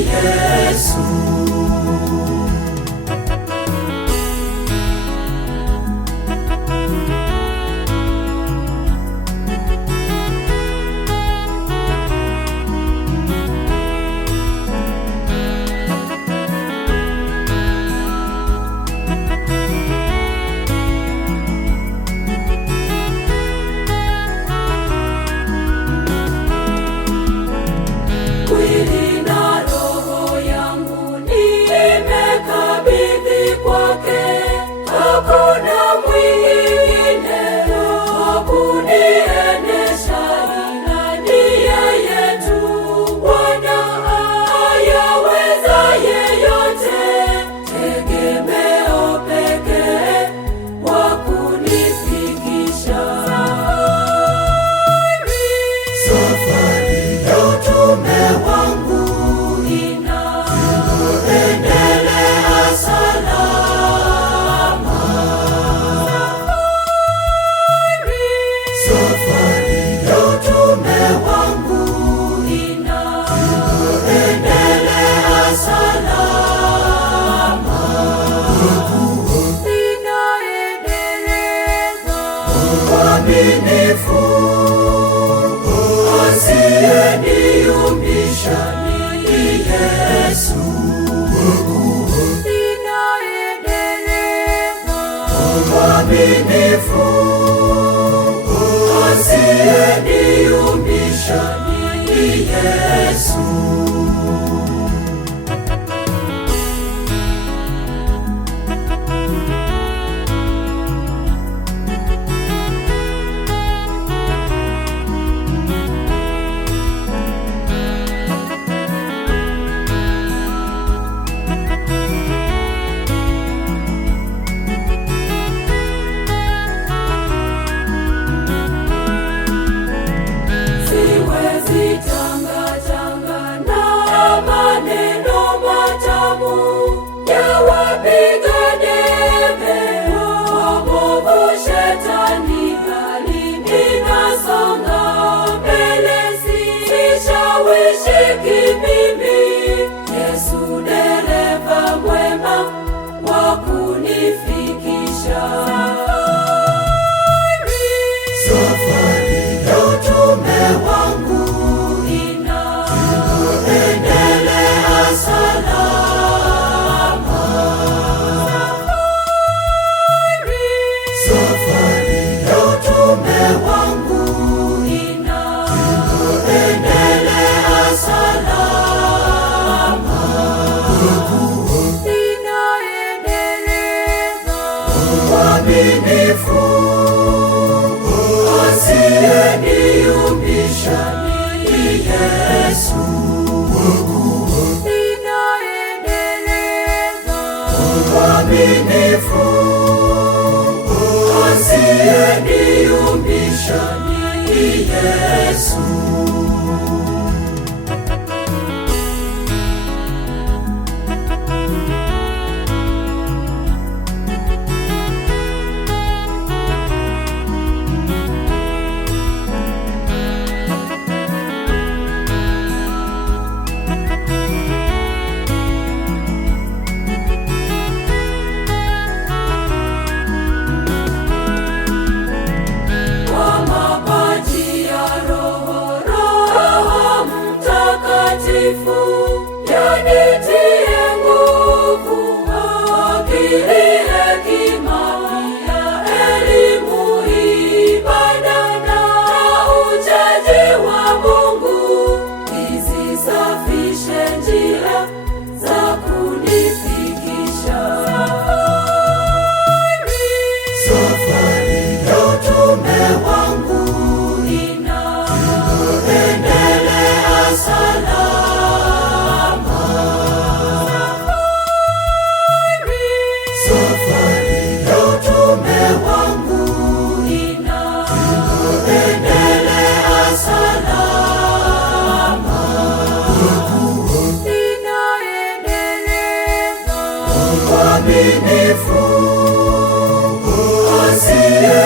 Yesu. Mwili na roho yangu nimekabidhi kwake, hakuna mwingine wa kuniendesha ila ni yeye tu. Bwana ayawezaye yote, tegemeo pekee wa kunifikisha. Safari ya utume wangu inaendelea salama. Safari ya utume wangu inaendelea salama. Ninaendeleza uaminifu, asiyeniumbisha ni Yesu. Ninaendeleza uaminifu, asiyeniumbisha ni Yesu. Siwezi changa na maneno matamu ya wapiga debe waovu shetani, bali ninasonga mbele, sishawishiki mimi. Yesu dereva mwema wa kunifikisha. Safari ya utume wangu inaendelea salama. Safari ya utume wangu inaendelea salama. Ninaendeleza uaminifu, asiyeniumbisha ni Yesu. Ninaendeleza uaminifu, asiyeniumbisha ni Yesu. Kwa mapaji ya Roho Mtakatifu, yanitie nguvu, akili, hekima, pia elimu, ibada na uchaji wa Mungu, izisafishe njia za kunifikisha. Safari ya utume wangu inaendelea salama. Safari ya utume wangu inaendelea salama. Ninaendeleza uaminifu, asiye